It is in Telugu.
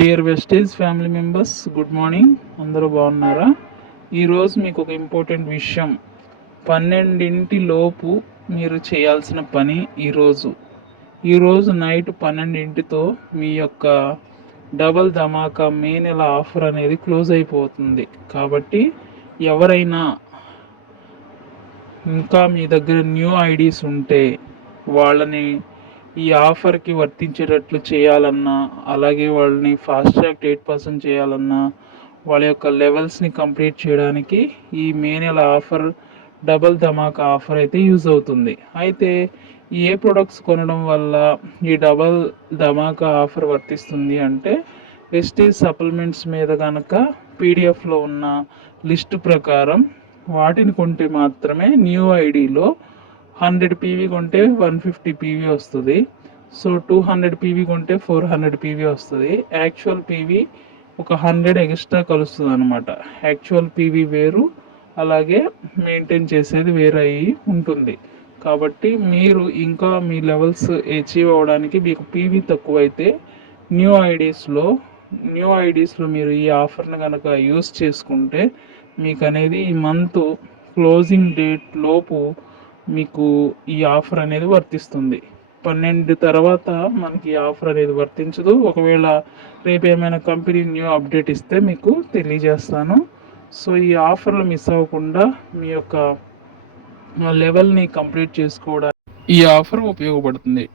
Dear Vestige family members, good morning. అందరూ బాగున్నారా? ఈరోజు మీకు ఒక ఇంపార్టెంట్ విషయం, 12 లోపు మీరు చేయాల్సిన పని. ఈరోజు నైట్ 12తో మీ యొక్క డబల్ ధమాకా మే నెల ఆఫర్ అనేది క్లోజ్ అయిపోతుంది. కాబట్టి ఎవరైనా ఇంకా మీ దగ్గర న్యూ ఐడీస్ ఉంటే వాళ్ళని ఈ ఆఫర్కి వర్తించేటట్లు చేయాలన్నా, అలాగే వాళ్ళని ఫాస్ట్ ట్రాక్ 8% చేయాలన్నా, వాళ్ళ యొక్క లెవెల్స్ని కంప్లీట్ చేయడానికి ఈ మే నెల ఆఫర్ డబల్ ధమాకా ఆఫర్ అయితే యూజ్ అవుతుంది. అయితే ఏ ప్రొడక్ట్స్ కొనడం వల్ల ఈ డబల్ ధమాకా ఆఫర్ వర్తిస్తుంది అంటే, వెస్టేజ్ సప్లిమెంట్స్ మీద కనుక పీడిఎఫ్లో ఉన్న లిస్టు ప్రకారం వాటిని కొంటే మాత్రమే న్యూ ఐడిలో 100 పీవీ కొంటే 150 పీవీ వస్తుంది. సో 200 పీవీ కొంటే 400 పీవీ వస్తుంది. యాక్చువల్ పీవీ ఒక 100 ఎక్స్ట్రా కలుస్తుంది అనమాట. యాక్చువల్ పీవీ వేరు, అలాగే మెయింటైన్ చేసేది వేరే అయ్యి ఉంటుంది. కాబట్టి మీరు ఇంకా మీ లెవెల్స్ అచీవ్ అవ్వడానికి మీకు పీవీ తక్కువైతే న్యూ ఐడీస్లో మీరు ఈ ఆఫర్ని కనుక యూస్ చేసుకుంటే మీకు అనేది ఈ మంత్ క్లోజింగ్ డేట్ లోపు మీకు ఈ ఆఫర్ అనేది వర్తిస్తుంది. 12 తర్వాత మనకి ఈ ఆఫర్ అనేది వర్తించదు. ఒకవేళ రేపు ఏమైనా కంపెనీ న్యూ అప్డేట్ ఇస్తే మీకు తెలియజేస్తాను. సో ఈ ఆఫర్లు మిస్ అవ్వకుండా మీ యొక్క లెవెల్ని కంప్లీట్ చేసుకోవడానికి ఈ ఆఫర్ ఉపయోగపడుతుంది.